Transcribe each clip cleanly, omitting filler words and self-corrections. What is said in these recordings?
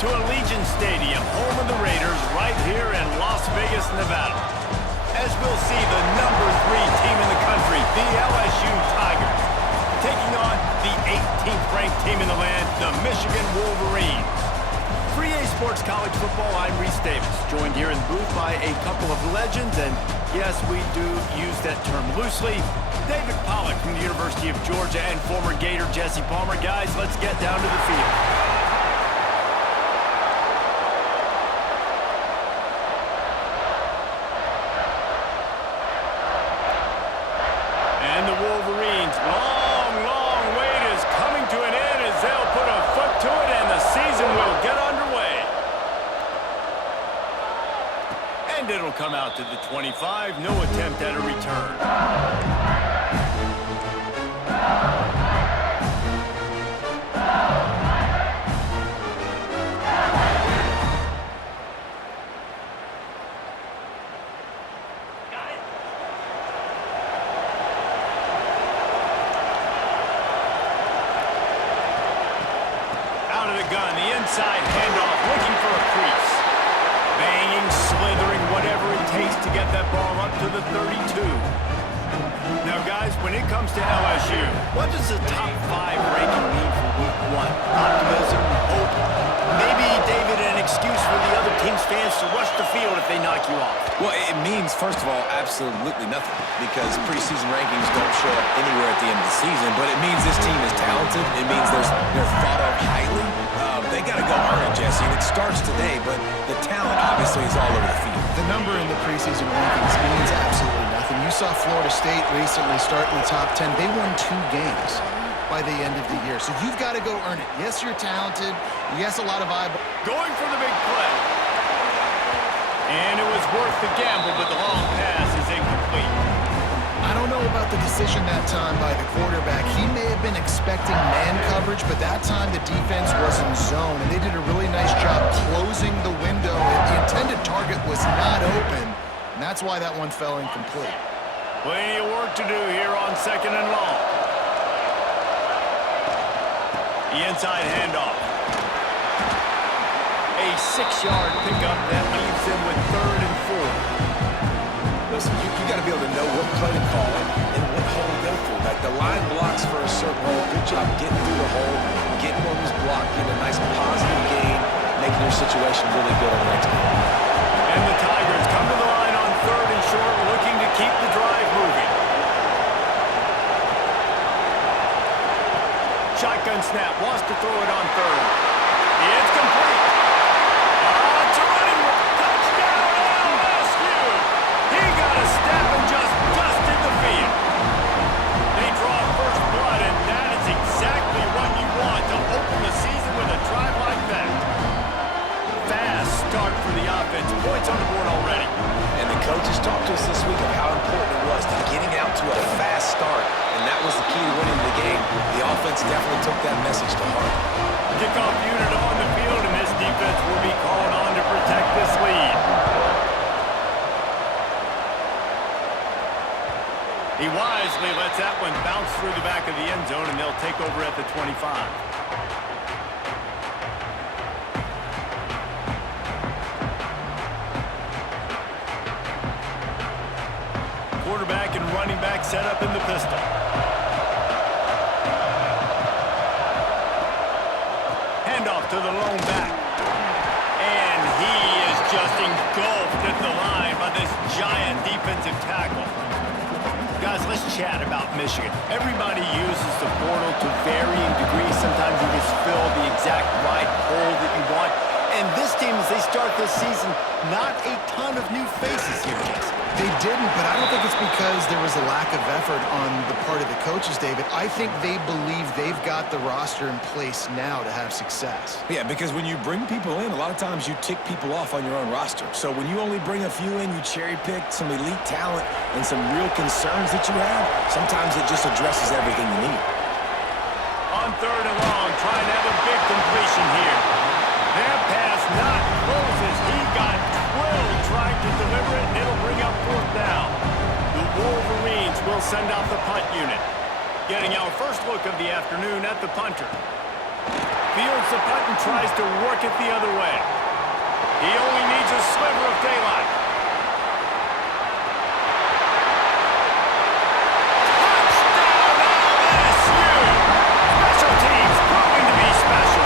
to Allegiant Stadium, home of the Raiders, right here in Las Vegas, Nevada. As we'll see, the number 3 team in the country, the LSU Tigers, taking on the 18th ranked team in the land, the Michigan Wolverines. For EA Sports College Football, I'm Reese Davis, joined here in the booth by a couple of legends, and yes, we do use that term loosely. David Pollack from the University of Georgia and former Gator Jesse Palmer. Guys, let's get down to the field. And the Wolverines, long wait is coming to an end as they'll put a foot to it and the season will get underway. And it'll come out to the 25, no attempt at a return. Gun, the inside handoff, looking for a crease. Banging, slithering, whatever it takes to get that ball up to the 32. Now, guys, when it comes to LSU, what does the top 5 ranking mean for week 1? Optimism, hope, maybe, David, an excuse for the other team's fans to rush the field if they knock you off. Well, it means, first of all, absolutely nothing, because preseason rankings don't show up anywhere at the end of the season, but it means this team is talented. It means they're thought of highly. They got to go earn it, Jesse, and it starts today, but the talent obviously is all over the field. The number in the preseason rankings means absolutely nothing. You saw Florida State recently start in the top 10. They won 2 games by the end of the year, so you've got to go earn it. Yes, you're talented. Yes, a lot of eyeballs. Going for the big play. And it was worth the gamble, but the long pass is incomplete. I don't know about the decision that time by the quarterback. He may have been expecting man coverage, but that time the defense was in zone, and they did a really nice job closing the window. The intended target was not open, and that's why that one fell incomplete. Plenty of work to do here on 2nd and long. The inside handoff. A 6-yard pickup that leaves them with 3rd and 4. Listen, you got to be able to know what play to call and what hole to go through. Like the line blocks for a certain hole. Good job getting through the hole, getting what was blocked, getting a nice positive gain, making your situation really good on the next game. And the Tigers come to the line on 3rd and short, looking to keep the drive moving. Shotgun snap, wants to throw it on 3rd. It's complete. It's a running touchdown LSU. He got a step and just dusted the field. They draw first blood, and that is exactly what you want to open the season with a drive like that. Fast start for the offense. Points on the board already. And the coaches talked to us this week of how important it was to getting out to a fast start, and that was the key to winning the game. The offense definitely took that message to heart. Kickoff unit on the field, and this defense will be called on to protect this lead. He wisely lets that one bounce through the back of the end zone, and they'll take over at the 25. Quarterback and running back set up in the pistol. Handoff to the lone back. And he is just engulfed at the line by this giant defensive tackle. Guys, let's chat about Michigan. Everybody uses the portal to varying degrees. Sometimes you just fill the exact right hole that you want. And this team, as they start this season, not a ton of new faces here, Jesse. They didn't, but I don't think it's because there was a lack of effort on the part of the coaches, David. I think they believe they've got the roster in place now to have success. Yeah, because when you bring people in, a lot of times you tick people off on your own roster. So when you only bring a few in, you cherry-pick some elite talent and some real concerns that you have, sometimes it just addresses everything you need. On 3rd and long, trying to have a big completion here. That pass not close as he got drilled trying to deliver it, and it'll bring up 4th down. The Wolverines will send out the punt unit. Getting our first look of the afternoon at the punter. fields the punt and tries to work it the other way. He only needs a sliver of daylight. Touchdown, LSU! Special teams proving to be special.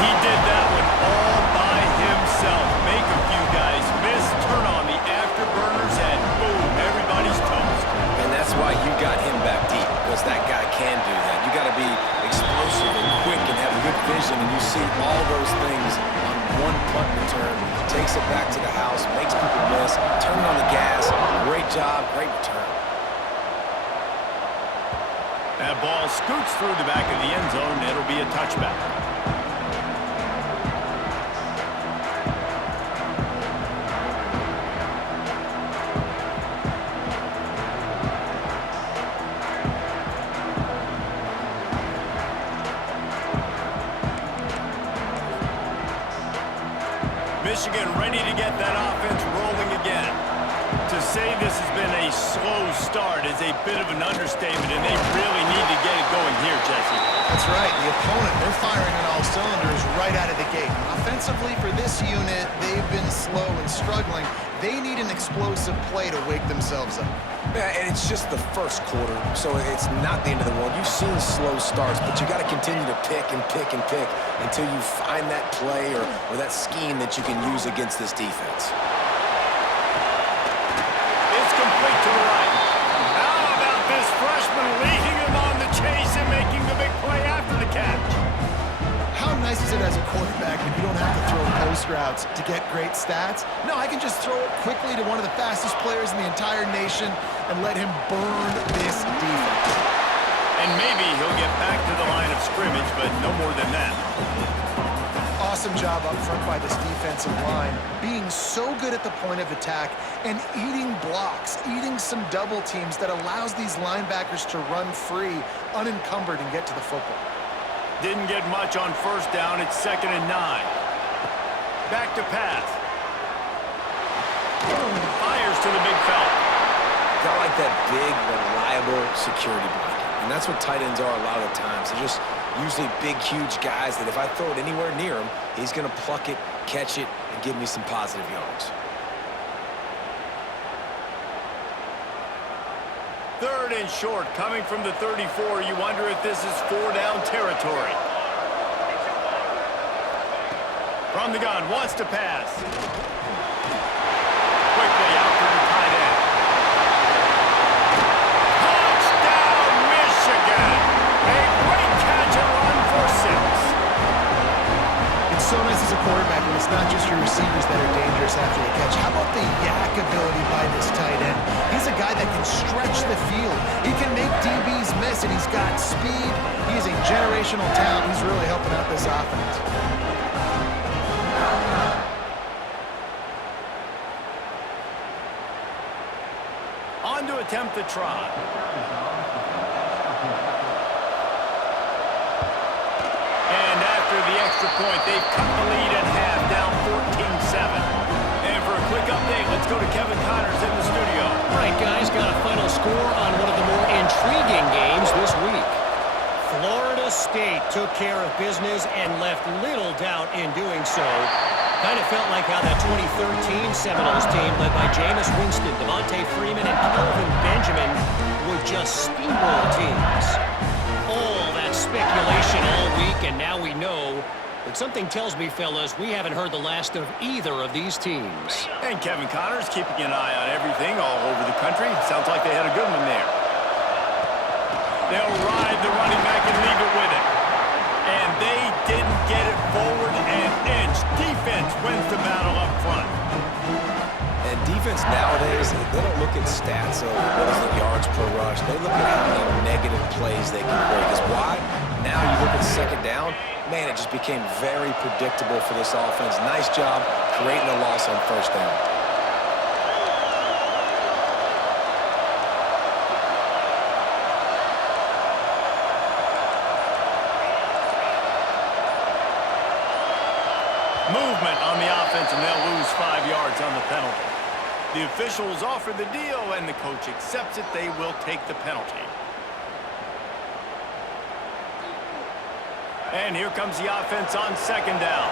He did that one all by himself. Make a few guys miss, turn on the afterburners, and boom, everybody's toast. And that's why you got him back deep, because that guy can do that. You got to be explosive and quick and have good vision, and you see all those things on one punt return. Takes it back to the house, makes people miss, turning on the gas. Great job, great return. That ball scoots through the back of the end zone. It'll be a touchback. Michigan ready to get that offense rolling again. To say this has been a slow start is a bit of an understatement, and they really need to get it going here, Jesse. That's right. The opponent, they're firing on all cylinders right out of the gate. Offensively, for this unit, they've been slow and struggling. They need an explosive play to wake themselves up. Yeah, and it's just the first quarter, so it's not the end of the world. You've seen slow starts, but you got to continue to pick and pick and pick until you find that play or that scheme that you can use against this defense. It's complete to the right. How about this freshman leading him on the chase and making the big play after the catch? How nice is it as a quarterback when you don't have to throw post routes to get great stats? No, I can just throw it quickly to one of the fastest players in the entire nation and let him burn this defense. And maybe he'll get back to the line of scrimmage, but no more than that. Awesome job up front by this defensive line, being so good at the point of attack and eating blocks, eating some double teams that allows these linebackers to run free, unencumbered, and get to the football. Didn't get much on first down. It's 2nd and 9. Back to pass. Fires to the big fella. Got like that big, reliable security blanket. And that's what tight ends are a lot of the times. They're just usually big, huge guys that if I throw it anywhere near him, he's going to pluck it, catch it, and give me some positive yards. 3rd and short, coming from the 34. You wonder if this is 4-down territory. From the gun, wants to pass. Quickly out to the tight end. Touchdown, Michigan! A great catch and run for 6. It's so nice as a quarterback when it's not just your receivers that are dangerous after the catch. How about the yak ability by this tight end? He's a guy that can stretch the field. He can make DBs miss, and he's got speed. He is a generational talent. He's really helping out this offense. On to attempt the try. And after the extra point, they've cut the lead in half, down 14-7. And for a quick update, let's go to Kevin Connors in the studio. All right, guys, got a final score on one of the more intriguing games this week. Florida State took care of business and left little doubt in doing so. Kind of felt like how that 2013 Seminoles team led by Jameis Winston, Devontae Freeman, and Kelvin Benjamin would just steamroll teams. All that speculation all week, and now we know. But something tells me, fellas, we haven't heard the last of either of these teams. And Kevin Connors keeping an eye on everything all over the country. Sounds like they had a good one there. They'll ride the running back and leave it with it. And they didn't get it forward an inch. Defense wins the battle up front. And defense nowadays, they don't look at stats of what is the yards per rush. They look at how many negative plays they can create. Because why? Now you look at 2nd down, man, it just became very predictable for this offense. Nice job creating a loss on 1st down. Movement on the offense, and they'll lose 5 yards on the penalty. The officials offer the deal, and the coach accepts it. They will take the penalty. And here comes the offense on second down.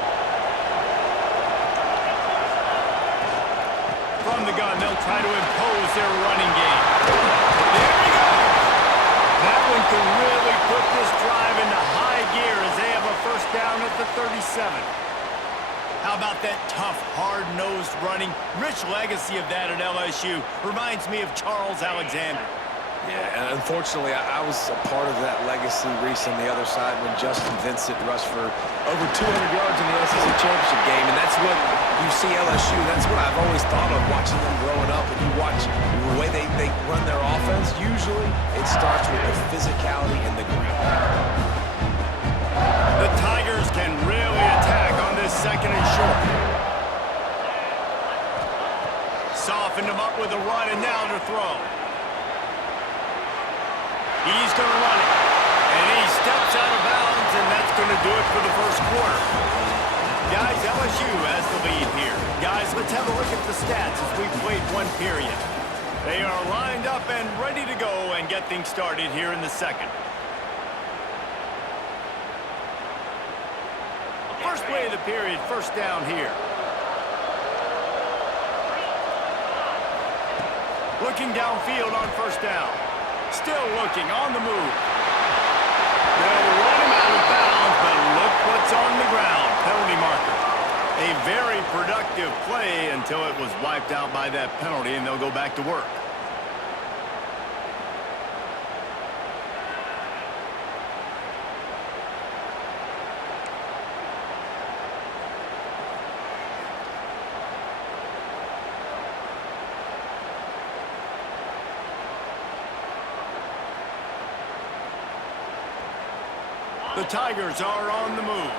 From the gun, they'll try to impose their running game. There he goes! That one can really put this drive into high gear as they have a first down at the 37. How about that tough, hard-nosed running? Rich legacy of that at LSU. Reminds me of Charles Alexander. Yeah, and unfortunately, I was a part of that legacy, Reese, on the other side when Justin Vincent rushed for over 200 yards in the SEC championship game, and that's what you see LSU. That's what I've always thought of watching them growing up. And you watch the way they run their offense, usually it starts with the physicality in the ground. The Tigers can really attack on this second and short. Softened him up with a run, and now to throw. He's going to run it. And he steps out of bounds, and that's going to do it for the first quarter. Guys, LSU has the lead here. Guys, let's have a look at the stats as we've played one period. They are lined up and ready to go and get things started here in the second. First play of the period, first down here. Looking downfield on first down. Still looking, on the move. They'll run him out of bounds, but look what's on the ground. Penalty marker. A very productive play until it was wiped out by that penalty, and they'll go back to work. The Tigers are on the move.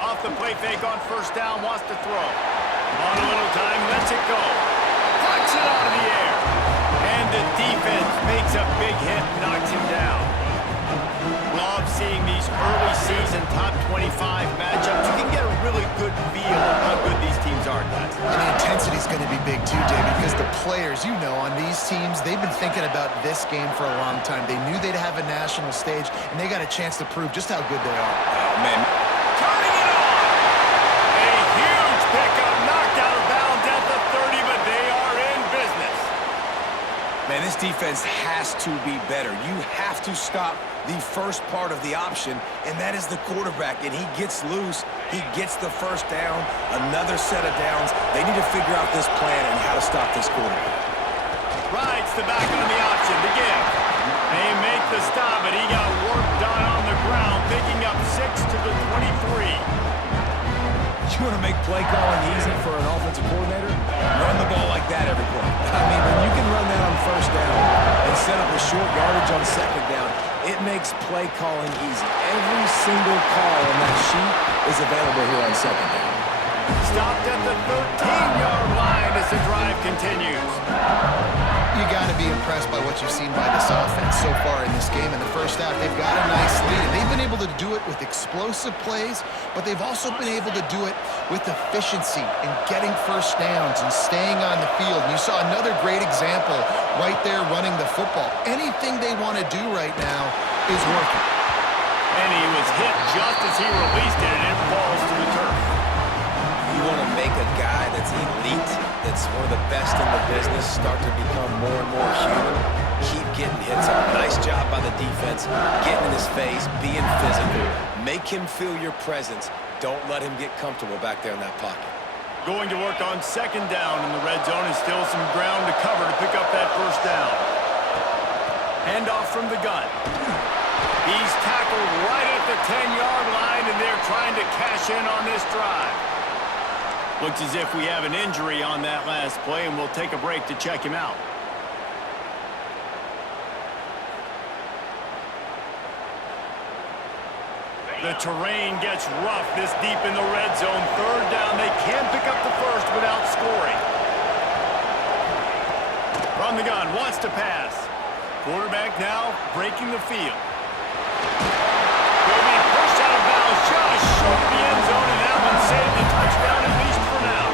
Off the play fake on first down, wants to throw. On a little time, lets it go. Plucks it out of the air. And the defense makes a big hit, knocks him down. Love seeing these early season top 25 matchups. You can get a really good feel of how good these teams are, guys. And the intensity is going to be big too, David, because the players, you know, on these teams, they've been thinking about this game for a long time. They knew they'd have a national stage, and they got a chance to prove just how good they are. Oh, man. Turning it on! A huge pickup, knocked out of bounds at the 30, but they are in business. Man, this defense has to be better. You have to stop the first part of the option, and that is the quarterback. And he gets loose. He gets the first down, another set of downs. They need to figure out this plan and how to stop this quarterback. Rides the back on the option to give. They make the stop, but he got work done on the ground, picking up 6 to the 23. You want to make play calling easy for an offensive coordinator? Run the ball like that every play. I mean, when you can run that on first down and set up a short yardage on second down, it makes play calling easy. Every single call on that sheet is available here on second down. Stopped at the 13-yard line as the drive continues. You got to be impressed by what you've seen by this offense so far in this game. In the first half, they've got a nice lead, and they've been able to do it with explosive plays, but they've also been able to do it with efficiency and getting first downs and staying on the field. And you saw another great example right there running the football. Anything they want to do right now is working. And he was hit just as he released it, and it falls to the turf. You want to make a guy that's elite, that's one of the best in the business, start to become more and more human. Keep getting hits on. Nice job by the defense, getting in his face, being physical. Make him feel your presence. Don't let him get comfortable back there in that pocket. Going to work on second down in the red zone, and still some ground to cover to pick up that first down. Handoff from the gun. He's tackled right at the 10-yard line, and they're trying to cash in on this drive. Looks as if we have an injury on that last play, and we'll take a break to check him out. The terrain gets rough this deep in the red zone. Third down, they can pick up the first without scoring. From the gun, wants to pass. Quarterback now breaking the field. Will be pushed out of bounds just short of the end zone, and that one saved the touchdown, at least for now.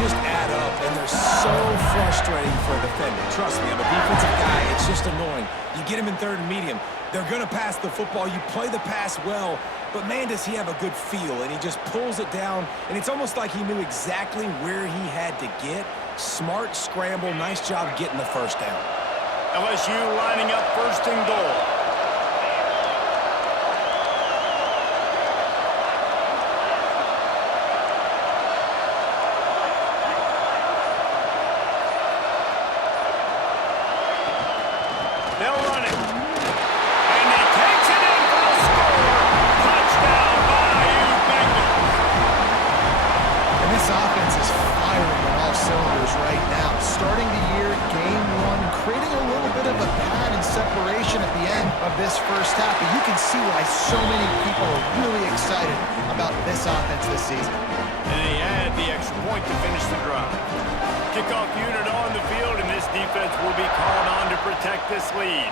just add up, and they're so frustrating for a defender. Trust me, I'm a defensive guy. It's just annoying. You get him in third and medium, they're going to pass the football. You play the pass well, but, man, does he have a good feel, and he just pulls it down, and it's almost like he knew exactly where he had to get. Smart scramble. Nice job getting the first down. LSU lining up first and goal. They'll run it. And he takes it in for the score. Touchdown, Bayou Bengals. And this offense is firing on all cylinders right now. Starting the year, game one, creating a little bit of a pad and separation at the end of this first half. But you can see why so many people are really excited about this offense this season. And they add the extra point to finish the drive. Kickoff unit on the field, and this defense will be called on to protect this lead.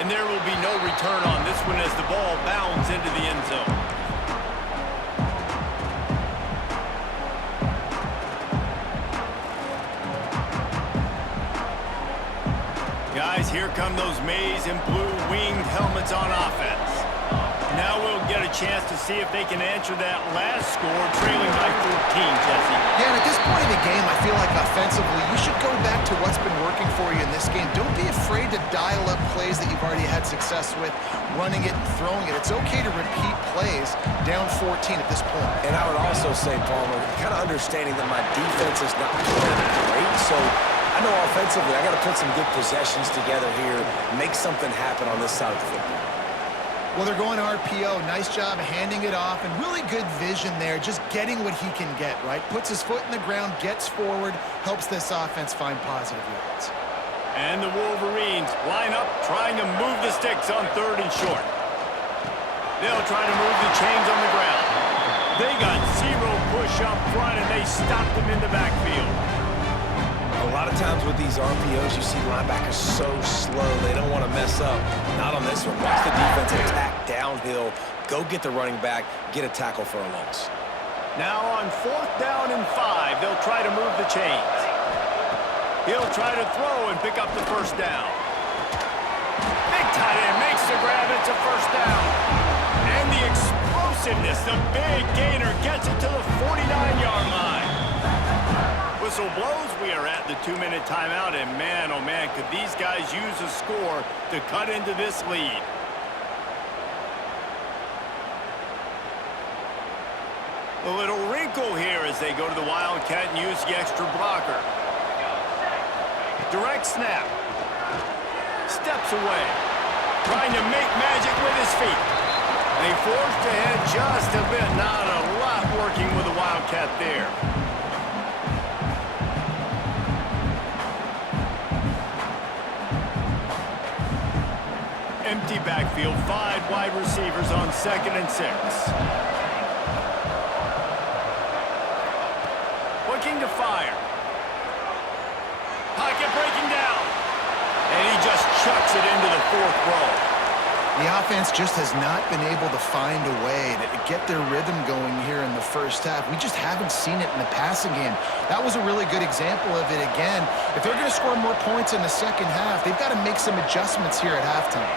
And there will be no return on this one as the ball bounds into the end zone. Guys, here come those maize and blue winged helmets on offense. Now we'll get a chance to see if they can answer that last score, trailing by 14, Jesse. Yeah, and at this point in the game, I feel like offensively, you should go back to what's been working for you in this game. Don't be afraid to dial up plays that you've already had success with, running it and throwing it. It's okay to repeat plays down 14 at this point. And I would also say, Palmer, kind of understanding that my defense is not playing great, so I know offensively I got to put some good possessions together here, make something happen on this side of the football. Well, they're going RPO. Nice job handing it off, and really good vision there, just getting what he can get, right? Puts his foot in the ground, gets forward, helps this offense find positive yards. And the Wolverines line up, trying to move the sticks on third and short. They'll try to move the chains on the ground. They got zero push up front, and they stopped them in the backfield. A lot of times with these RPOs, you see linebackers so slow, they don't want to mess up. Not on this one. Watch the defense attack downhill, go get the running back, get a tackle for a loss. Now on 4th down and 5, they'll try to move the chains. He'll try to throw and pick up the first down. Big tight end makes the grab. It's a first down. And the explosiveness, the big gainer gets it to the 49-yard line. Whistle blows. We are at the 2-minute timeout, and man, oh man, could these guys use a score to cut into this lead. A little wrinkle here as they go to the Wildcat and use the extra blocker. Direct snap. Steps away. Trying to make magic with his feet. They forced ahead just a bit. Not a lot working with the Wildcat there. Empty backfield, 5 wide receivers on 2nd and 6. Looking to fire. Pocket breaking down. And he just chucks it into the 4th row. The offense just has not been able to find a way to get their rhythm going here in the first half. We just haven't seen it in the passing game. That was a really good example of it again. If they're going to score more points in the second half, they've got to make some adjustments here at halftime.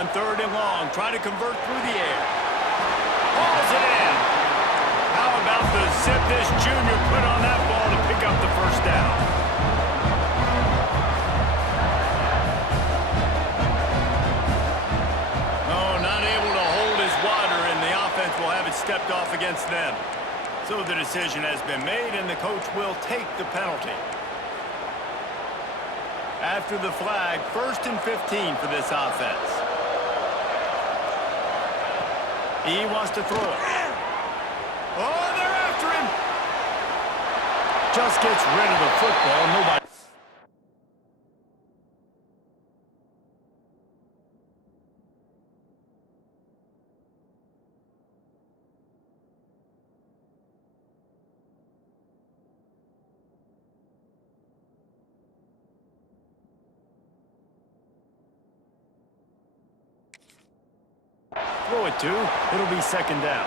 On 3rd and long, try to convert through the air. Hauls it in. How about the zip this junior put on that ball to pick up the first down? Oh, not able to hold his water, and the offense will have it stepped off against them. So the decision has been made, and the coach will take the penalty. After the flag, 1st and 15 for this offense. He wants to throw it. Oh, they're after him. Just gets rid of the football. Nobody. Throw it to. It'll be 2nd down.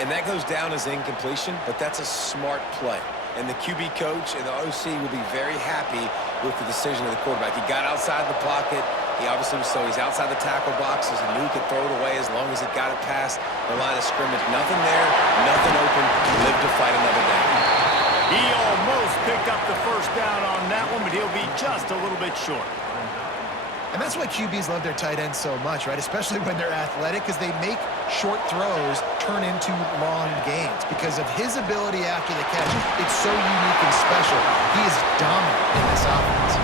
And that goes down as incompletion, but that's a smart play. And the QB coach and the OC will be very happy with the decision of the quarterback. He got outside the pocket. He obviously was so he's outside the tackle boxes and knew he could throw it away as long as he got it past the line of scrimmage. Nothing there, nothing open. Live to fight another down. He almost picked up the first down on that one, but he'll be just a little bit short. And that's why QBs love their tight ends so much, right? Especially when they're athletic, because they make short throws turn into long gains. Because of his ability after the catch, it's so unique and special. He is dominant in this offense.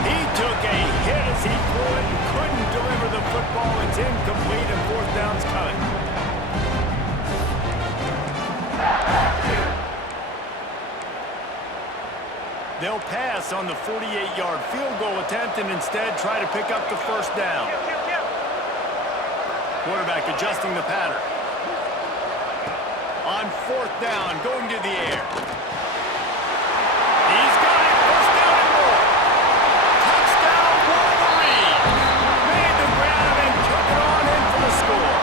He took a hit as he threw it and couldn't deliver the football. It's incomplete and fourth down's coming. They'll pass on the 48-yard field goal attempt and instead try to pick up the first down. Quarterback adjusting the pattern. On fourth down, going to the air. He's got it. First down and more. Touchdown, Wolverine. Made the grab and took it on in for the score.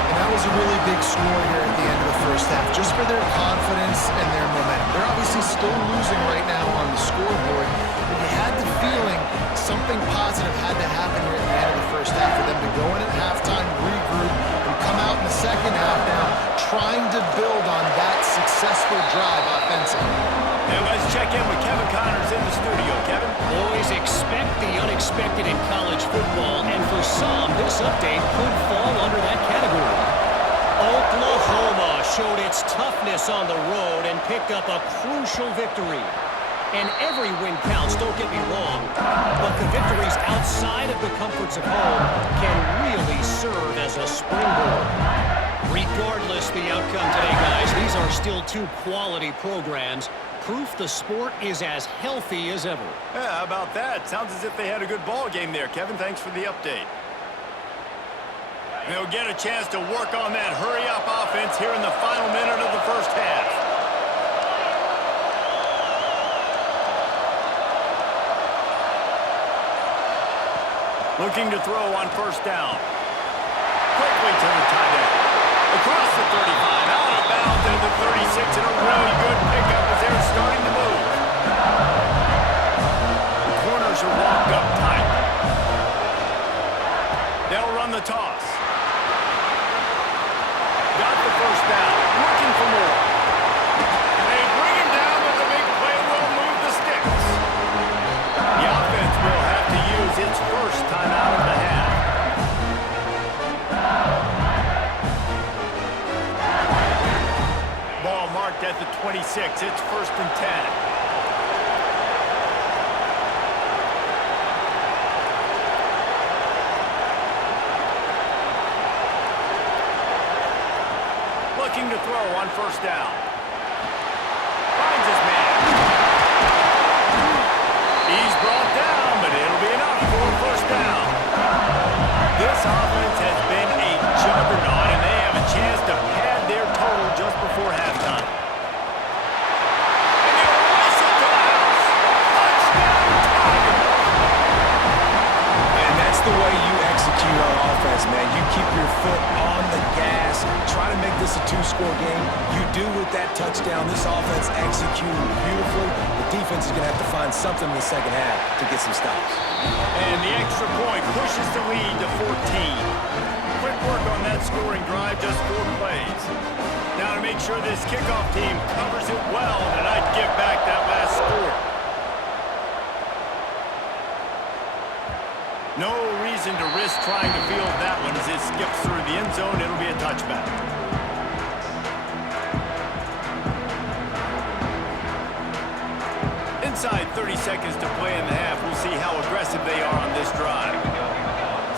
And that was a really big score here at the end of the first half, just for their confidence and their momentum. They're obviously still losing right now on the scoreboard, but you had the feeling something positive had to happen here at the end of the first half for them to go in at halftime, regroup, and come out in the second half now trying to build on that successful drive offensively. And let's check in with Kevin Connors in the studio. Kevin? Boys, expect the unexpected in college football, and for some, this update could fall under that category. Oklahoma showed its toughness on the road and picked up a crucial victory. And every win counts, don't get me wrong, but the victories outside of the comforts of home can really serve as a springboard. Regardless the outcome today, guys, these are still two quality programs. Proof the sport is as healthy as ever. Yeah, how about that? Sounds as if they had a good ball game there. Kevin, thanks for the update. They'll get a chance to work on that hurry-up offense here in the final minute of the first half. Looking to throw on first down. Quickly to the tight end. Across the 35, out of bounds into the 36, and a really good pickup as they're starting to move. The corners are walked up tight. They'll run the toss. Got the first down. Looking for more. They bring him down with a big play. Will move the sticks. The offense will have to use its first time out of the half. Ball marked at the 26. It's first and 10. Looking to throw on first down. Finds his man. He's brought down, but it'll be enough for a first down. This offense has been a juggernaut, and they have a chance to pad their total just before halftime. And they'll race it to the house. Touchdown, Tigers! And that's the way you execute on offense, man. You keep your foot on the gas. Try to make this a two-score game. You do with that touchdown. This offense executed beautifully. The defense is going to have to find something in the second half to get some stops. And the extra point pushes the lead to 14. Quick work on that scoring drive, just 4 plays. Now to make sure this kickoff team covers it well, and I'd give back that last score. No reason to risk trying to field that one as it skips through the end zone. It'll be a touchback. Inside 30 seconds to play in the half. We'll see how aggressive they are on this drive.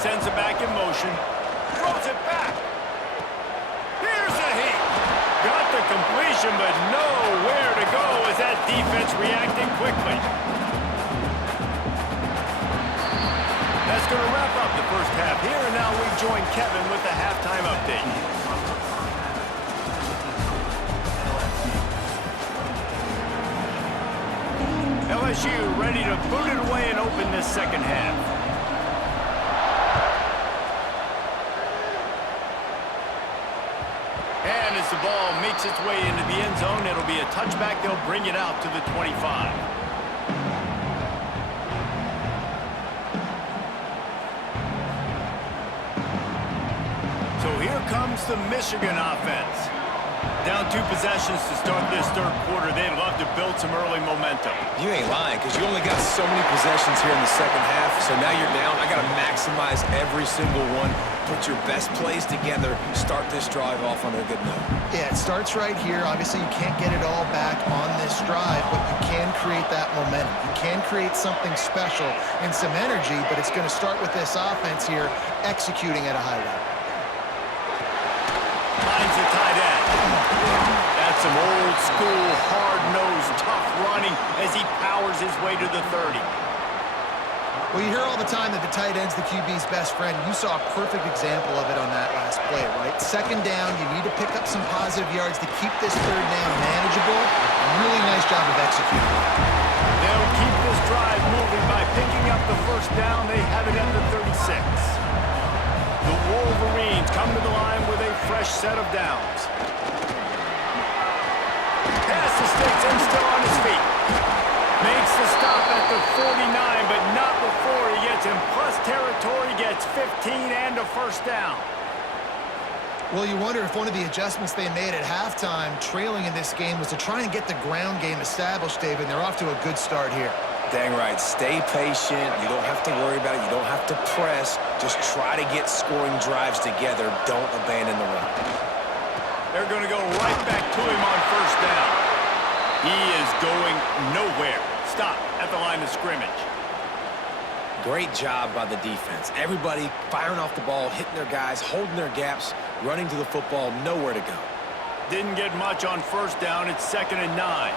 Sends it back in motion. Throws it back. Here's a hit. Got the completion, but nowhere to go as that defense reacting quickly. That's going to wrap up the first half here, and now we join Kevin with the halftime update. LSU ready to boot it away and open this second half. the ball makes its way into the end zone. It'll be a touchback. They'll bring it out to the 25. So here comes the Michigan offense. Down 2 possessions to start this third quarter. They'd love to build some early momentum. You ain't lying, because you only got so many possessions here in the second half, so now you're down. I got to maximize every single one. Put your best plays together. Start this drive off on a good note. Yeah, it starts right here. Obviously, you can't get it all back on this drive, but you can create that momentum. You can create something special and some energy, but it's going to start with this offense here executing at a high level. Finds the tight end. That's some old school, hard-nosed, tough running as he powers his way to the 30. Well, you hear all the time that the tight end's the QB's best friend. You saw a perfect example of it on that last play, right? Second down, you need to pick up some positive yards to keep this third down manageable. Really nice job of executing. They'll keep this drive moving by picking up the first down. They have it at the 36. The Wolverines come to the line with a fresh set of downs. Pass the sticks and still on his feet. Makes the stop at the 49, but not before he gets in plus territory, gets 15 and a first down. Well, you wonder if one of the adjustments they made at halftime, trailing in this game, was to try and get the ground game established, David. They're off to a good start here. Dang right. Stay patient. You don't have to worry about it. You don't have to press. Just try to get scoring drives together. Don't abandon the run. They're going to go right back to him on first down. He is going nowhere. Stop at the line of scrimmage. Great job by the defense. Everybody firing off the ball, hitting their guys, holding their gaps, running to the football, nowhere to go. Didn't get much on first down. It's 2nd and 9.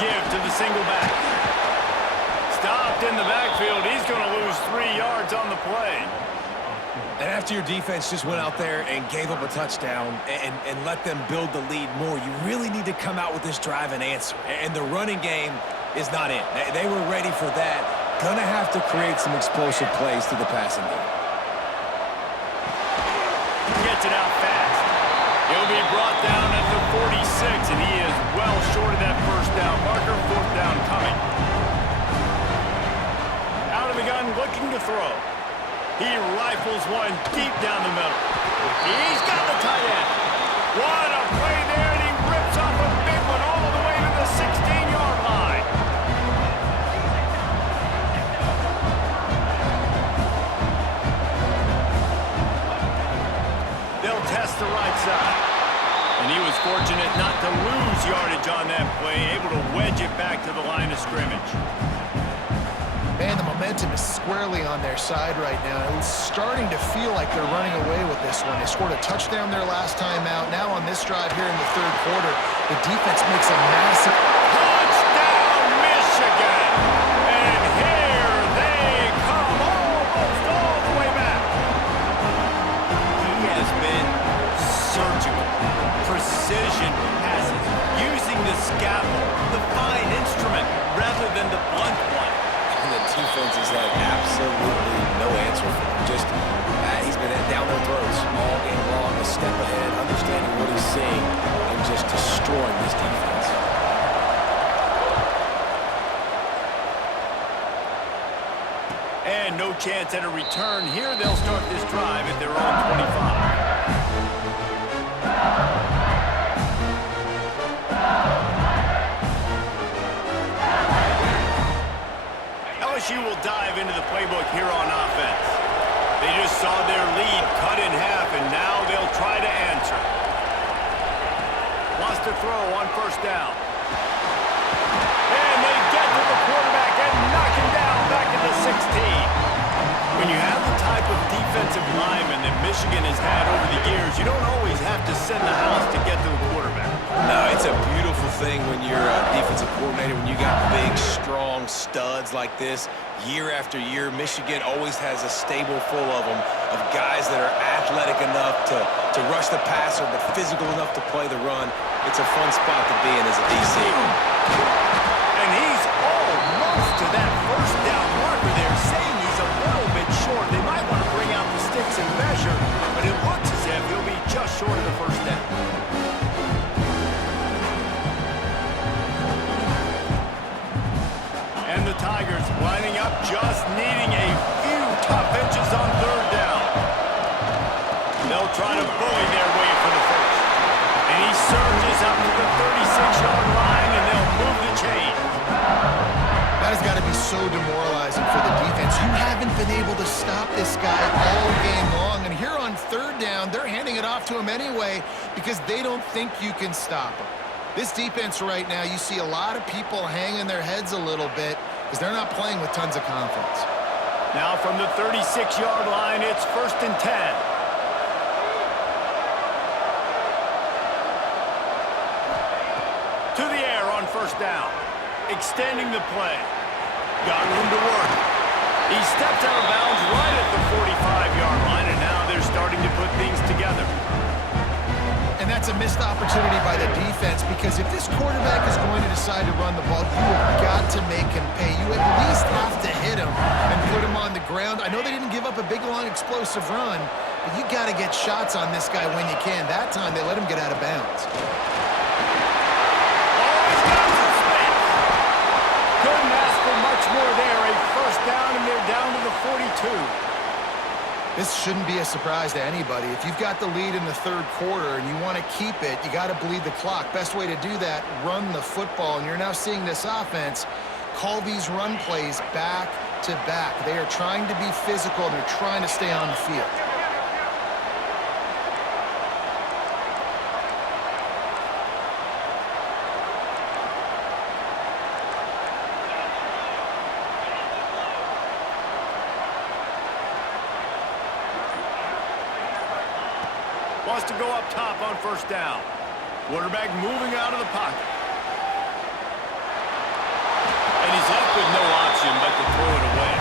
Give to the single back. Stopped in the backfield. He's going to lose 3 yards on the play. And after your defense just went out there and gave up a touchdown and let them build the lead more, you really need to come out with this drive and answer. And the running game is not in. They were ready for that. Gonna have to create some explosive plays through the passing game. Gets it out fast. He'll be brought down at the 46, and he is well short of that first down marker. 4th down coming. Out of the gun, looking to throw. He rifles one deep down the middle. He's got the tight end. What a play there, and he rips off a big one all the way to the 16-yard line. They'll test the right side. And he was fortunate not to lose yardage on that play, able to wedge it back to the line of scrimmage. Man, the momentum is squarely on their side right now. It's starting to feel like they're running away with this one. They scored a touchdown their last time out. Now on this drive here in the third quarter, the defense makes a massive... Touchdown, Michigan! And here they come almost all the way back. He has been surgical. Precision passes, using the scalpel, the fine instrument, rather than the blunt one. And the defense has had absolutely no answer for him. Just, he's been down their throats all game long, a step ahead, understanding what he's seeing, and just destroying this defense. And no chance at a return here. They'll start this drive at their own 25. LSU will dive into the playbook here on offense. They just saw their lead cut in half, and now they'll try to answer. Lost a throw on first down. And they get to the quarterback and knock him down back at the 16. When you have the type of defensive lineman that Michigan has had over the years, you don't always have to send the house to get to the quarterback. No, it's a beautiful thing when you're a defensive coordinator, when you got big, strong studs like this. Year after year, Michigan always has a stable full of them, of guys that are athletic enough to rush the passer, but physical enough to play the run. It's a fun spot to be in as a DC. And he's almost to that first down marker there, saying he's a little bit short. They might want to bring out decent measure, but it looks as if he'll be just short of the first down. And the Tigers lining up, just needing a few tough inches on third down. They'll try to bully their way for the first. And he surges up to the 36-yard line, and they'll move the chain. That has got to be so demoralizing for the defense. You haven't been able to stop this guy all game long. And here on third down, they're handing it off to him anyway because they don't think you can stop him. This defense right now, you see a lot of people hanging their heads a little bit because they're not playing with tons of confidence. Now from the 36-yard line, it's 1st and 10. To the air on first down. Extending the play. Got room to work. He stepped out of bounds right at the 45-yard line, and now they're starting to put things together. And that's a missed opportunity by the defense because if this quarterback is going to decide to run the ball, you have got to make him pay. You at least have to hit him and put him on the ground. I know they didn't give up a big, long, explosive run, but you got to get shots on this guy when you can. That time, they let him get out of bounds. Couldn't ask for much more there. A first down, and they're down to the 42. This shouldn't be a surprise to anybody. If you've got the lead in the third quarter and you want to keep it, you got to bleed the clock. Best way to do that, run the football. And you're now seeing this offense call these run plays back to back. They are trying to be physical. They're trying to stay on the field. Wants to go up top on first down. Quarterback moving out of the pocket. And he's left with no option but to throw it away.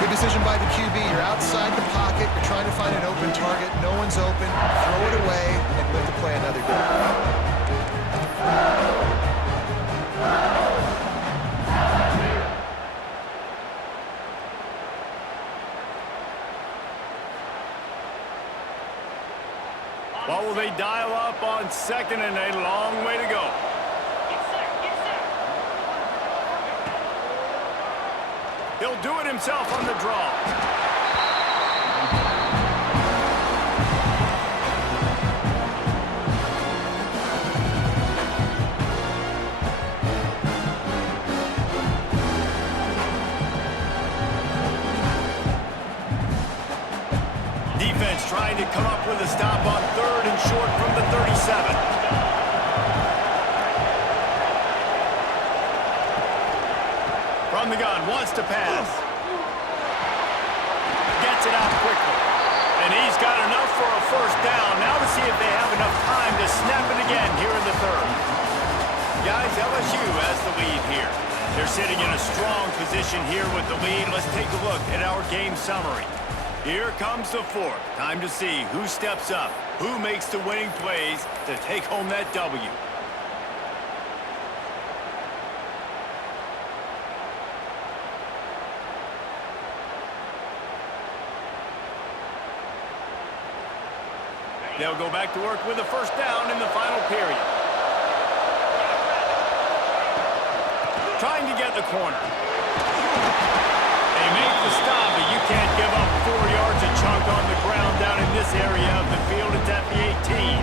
Good decision by the QB. You're outside the pocket. You're trying to find an open target. No one's open. Throw it away and live to play another game. What will they dial up on second and a long way to go? He'll do it himself on the draw. Defense trying to come up with a stop on third and short from the 37. From the gun, wants to pass. Gets it out quickly. And he's got enough for a first down. Now to see if they have enough time to snap it again here in the third. Guys, LSU has the lead here. They're sitting in a strong position here with the lead. Let's take a look at our game summary. Here comes the fourth. Time to see who steps up, who makes the winning plays to take home that W. They'll go back to work with a first down in the final period. Trying to get the corner. They make the stop, but you can't give up 4 yards a chunk on the ground down in this area of the field. It's at the 18.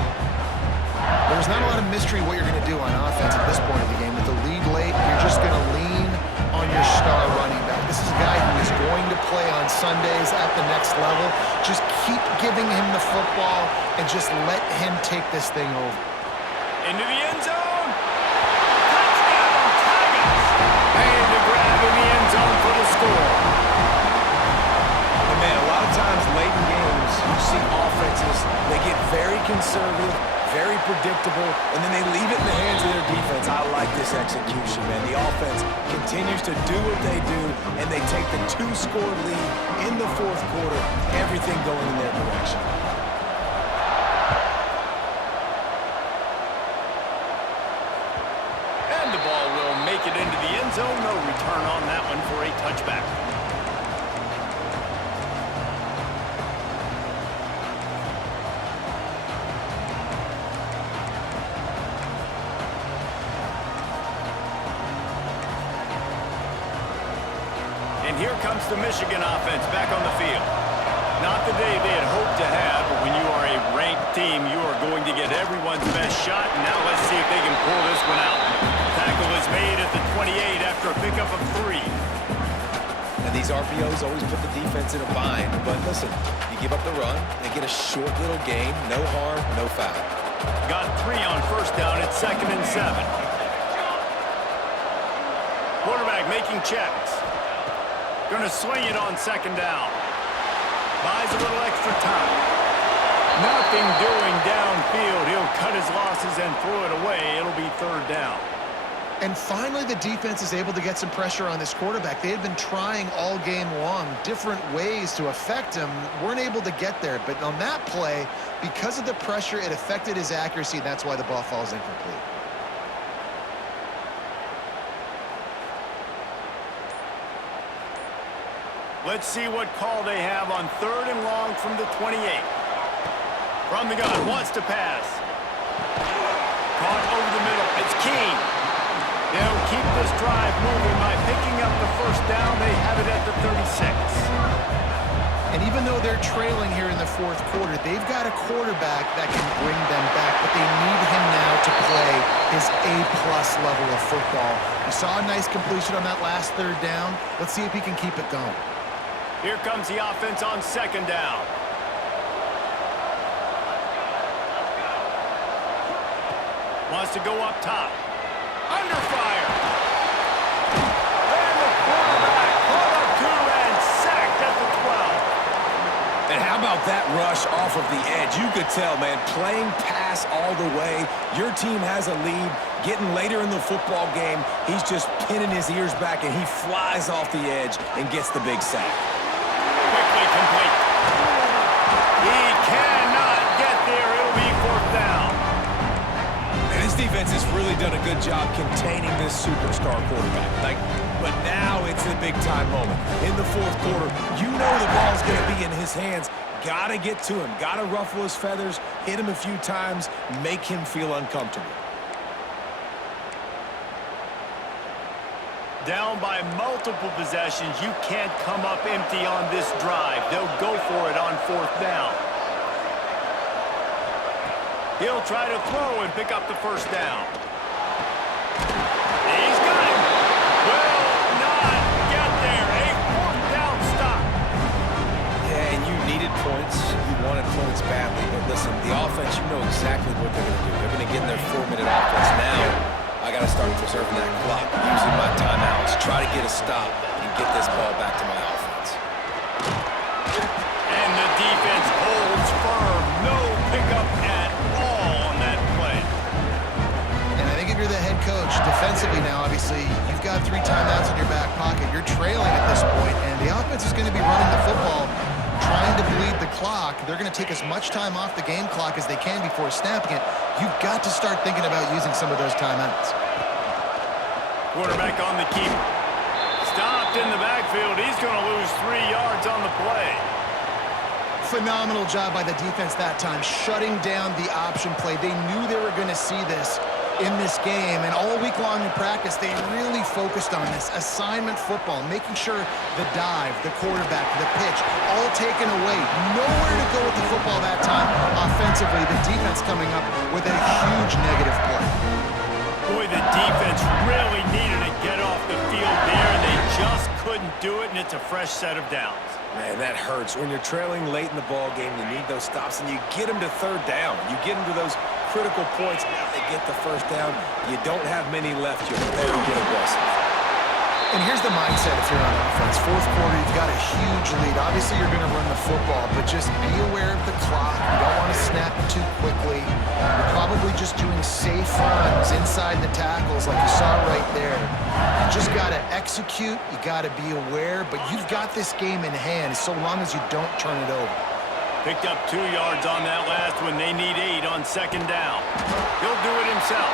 There's not a lot of mystery what you're going to do on offense at this point of the game. With the lead late, you're just going to lean on your star running back. This is a guy who is going to play on Sundays at the next level. Just keep giving him the football and just let him take this thing over. Into the end zone. Touchdown, Tigers. And the grab in the end zone for the score. And man, a lot of times late in games, you see offenses, they get very conservative, very predictable, and then they leave it in the hands of their defense. I like this execution, man. The offense continues to do what they do, and they take the 2-score lead in the fourth quarter, everything going in their direction. And the ball will make it into the end zone. No return on that one for a touchback. And here comes the Michigan offense back on the field. Not the day they had hoped to have, but when you are a ranked team, you are going to get everyone's best shot. And now let's see if they can pull this one out. Tackle is made at the 28 after a pickup of 3. And these RPOs always put the defense in a bind. But listen, you give up the run, they get a short little gain, no harm, no foul. Got 3 on first down at 2nd and 7. Quarterback making checks. Going to swing it on 2nd down. Buys a little extra time. Nothing doing downfield. He'll cut his losses and throw it away. It'll be 3rd down. And finally, the defense is able to get some pressure on this quarterback. They had been trying all game long, different ways to affect him. Weren't able to get there. But on that play, because of the pressure, it affected his accuracy. That's why the ball falls incomplete. Let's see what call they have on 3rd and long from the 28. From the gun, wants to pass. Caught over the middle. It's King. They'll keep this drive moving by picking up the first down. They have it at the 36. And even though they're trailing here in the 4th quarter, they've got a quarterback that can bring them back, but they need him now to play his A-plus level of football. We saw a nice completion on that last 3rd down. Let's see if he can keep it going. Here comes the offense on 2nd down. Wants to go up top. Under fire. And the quarterback caught up to and sacked at the 12. And how about that rush off of the edge? You could tell, man, playing pass all the way. Your team has a lead. Getting later in the football game, he's just pinning his ears back, and he flies off the edge and gets the big sack. Quickly complete. He cannot get there. It'll be 4th down. And this defense has really done a good job containing this superstar quarterback. But now it's the big-time moment. In the 4th quarter, you know the ball's going to be in his hands. Got to get to him. Got to ruffle his feathers, hit him a few times, make him feel uncomfortable. Down by multiple possessions, you can't come up empty on this drive. They'll go for it on 4th down. He'll try to throw and pick up the first down. He's got him. Will not get there. A 4th down stop. Yeah, and you needed points. You wanted points badly. But listen, the offense, you know exactly what they're going to do. They're going to get in their 4-minute offense now. I got to start preserving that clock, using my timeouts, try to get a stop, and get this ball back to my offense. And the defense holds firm. No pickup at all on that play. And I think if you're the head coach, defensively now, obviously, you've got 3 timeouts in your back pocket. You're trailing at this point, and the offense is going to be running the football, trying to bleed the clock. They're going to take as much time off the game clock as they can before snapping it. You've got to start thinking about using some of those timeouts. Quarterback on the keeper. Stopped in the backfield. He's going to lose 3 yards on the play. Phenomenal job by the defense that time, shutting down the option play. They knew they were going to see this in this game, and all week long in practice, they really focused on this assignment football, making sure the dive, the quarterback, the pitch, all taken away. Nowhere to go with the football that time. Offensively, the defense coming up with a huge negative play. Boy, the defense really needed to get off the field there. They just couldn't do it, and it's a fresh set of downs. Man, that hurts. When you're trailing late in the ball game, you need those stops, and you get them to 3rd down. You get them to those critical points. Now they get the first down. You don't have many left. You better get aggressive. And here's the mindset if you're on offense. 4th quarter, you've got a huge lead. Obviously, you're going to run the football, but just be aware of the clock. You don't want to snap it too quickly. You're probably just doing safe runs inside the tackles like you saw right there. You just got to execute. You got to be aware, but you've got this game in hand so long as you don't turn it over. Picked up 2 yards on that last one. They need 8 on 2nd down. He'll do it himself.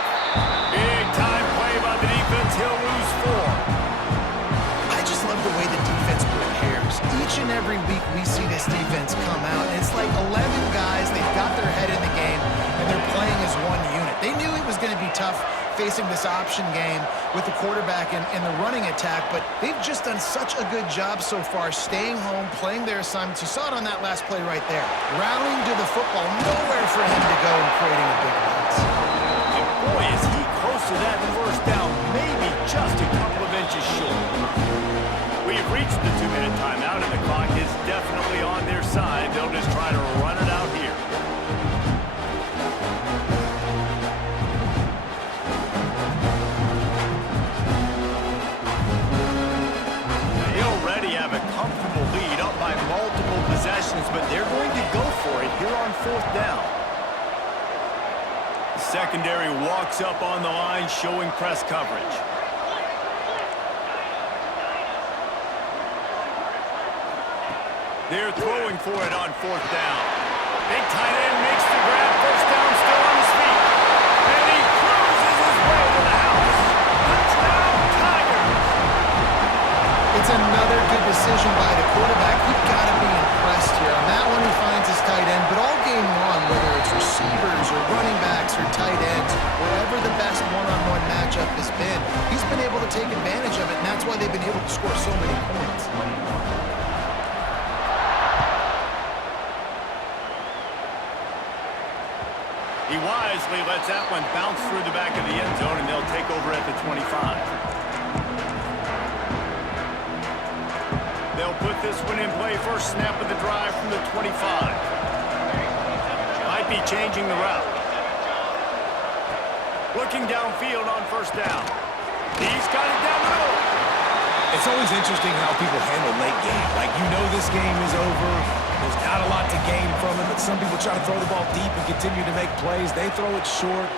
Big time play by the defense. He'll lose 4. Love the way the defense prepares. Each and every week we see this defense come out, and it's like 11 guys. They've got their head in the game, and they're playing as one unit. They knew it was going to be tough facing this option game with the quarterback and the running attack, but they've just done such a good job so far staying home, playing their assignments. You saw it on that last play right there. Rallying to the football, nowhere for him to go and creating a big pass. And boy, is he close to that first down, maybe just a couple of inches short. We've reached the 2-minute timeout, and the clock is definitely on their side. They'll just try to run it out here. They already have a comfortable lead up by multiple possessions, but they're going to go for it here on 4th down. The secondary walks up on the line, showing press coverage. They're throwing for it on 4th down. Big tight end makes the grab. First down, still on his feet. And he cruises his way to the house. Touchdown, Tigers. It's another good decision by the quarterback. You've got to be impressed here. On that one, he finds his tight end. But all game long, whether it's receivers or running backs or tight ends, wherever the best one-on-one matchup has been, he's been able to take advantage of it, and that's why they've been able to score so many points. He wisely lets that one bounce through the back of the end zone, and they'll take over at the 25. They'll put this one in play. First snap of the drive from the 25. Might be changing the route. Looking downfield on first down. He's got it down the middle. It's always interesting how people handle late game. Like, you know this game is over. There's not a lot to gain from it, but some people try to throw the ball deep and continue to make plays. They throw it short.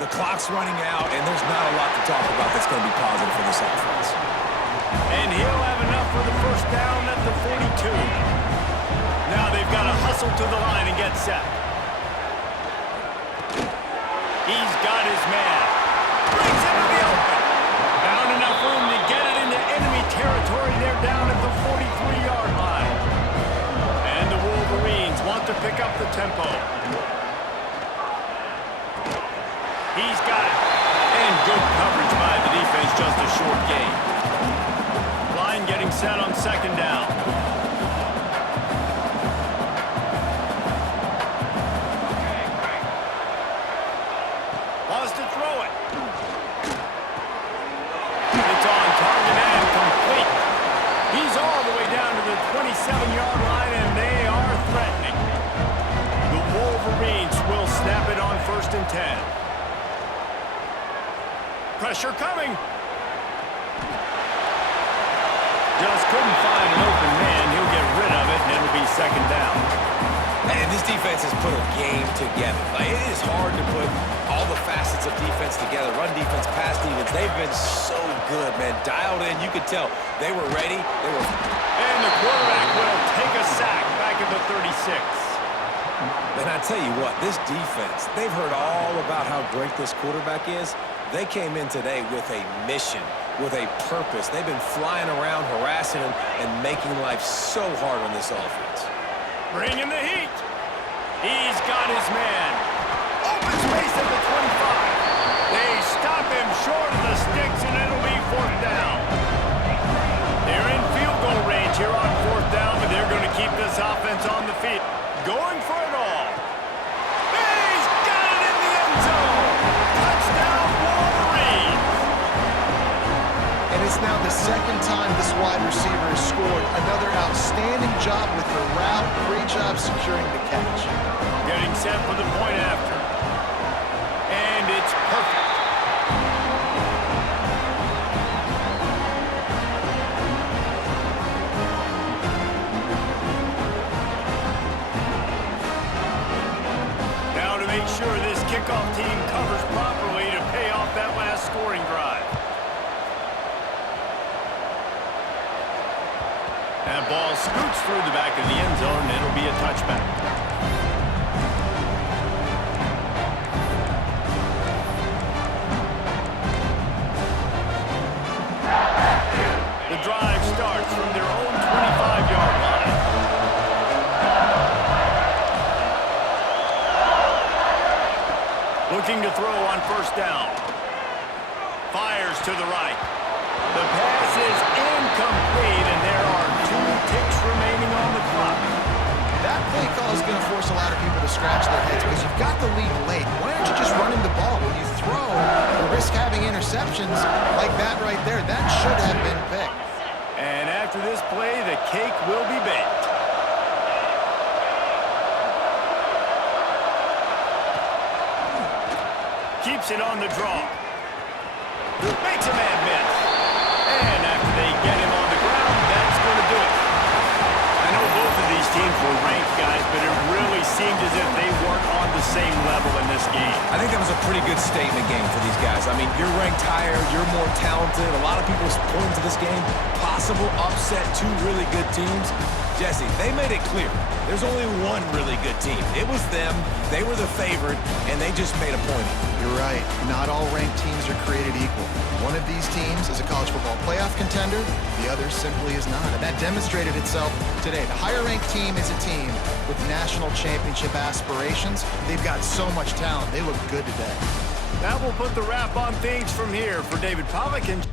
The clock's running out, and there's not a lot to talk about that's going to be positive for this offense. And he'll have enough for the first down at the 42. Now they've got to hustle to the line and get set. He's got his man. Brings him to the open. Found enough room to get it into enemy territory. They're down at the 43-yard line. And the Wolverines want to pick up the tempo. He's got it. And good coverage by the defense, just a short gain. Line getting set on second down. Wants to throw it. It's on target and complete. He's all the way down to the 27-yard line, and they are threatening. The Wolverines will snap it on 1st and 10. Pressure coming. Just couldn't find an open man. He'll get rid of it, and it'll be second down. And this defense has put a game together. Like, it is hard to put all the facets of defense together. Run defense, pass defense. They've been so good, man. Dialed in. You could tell they were ready. And the quarterback will take a sack back at the 36. And I tell you what, this defense, they've heard all about how great this quarterback is. They came in today with a mission, with a purpose. They've been flying around, harassing him, and making life so hard on this offense. Bringing the heat. He's got his man. Open space at the 25. They stop him short of the sticks, and it'll be 4th down. They're in field goal range here on 4th down, but they're going to keep this offense on the field. Going for it all. He's got it in the end zone. Touchdown, Wolverines. And it's now the second time this wide receiver has scored. Another outstanding job with the route. Great job securing the catch. Getting set for the point after. And it's perfect. Now to make sure this kickoff team covers properly to pay off that last scoring drive. That ball scoots through the back of the end zone, and it'll be a touchback. The drive starts from their own 25-yard line. Looking to throw on first down. to the right. The pass is incomplete, and there are 2 ticks remaining on the clock. That play call is going to force a lot of people to scratch their heads because you've got the lead late. Why aren't you just running the ball? When you throw, you risk having interceptions like that right there. That should have been picked. And after this play, the cake will be baked. Keeps it on the draw. Makes a man miss. And after they get him on the ground, that's going to do it. I know both of these teams were ranked, guys, but it really seemed as if they weren't on the same level in this game. I think that was a pretty good statement game for these guys. I mean, you're ranked higher, you're more talented. A lot of people pointing to this game. Possible upset, 2 really good teams. Jesse, they made it clear. There's only one really good team. It was them. They were the favorite, and they just made a point. You're right. Not all ranked teams are created equal. One of these teams is a college football playoff contender. The other simply is not. And that demonstrated itself today. The higher-ranked team is a team with national championship aspirations. They've got so much talent. They look good today. That will put the wrap on things from here for David Pollack and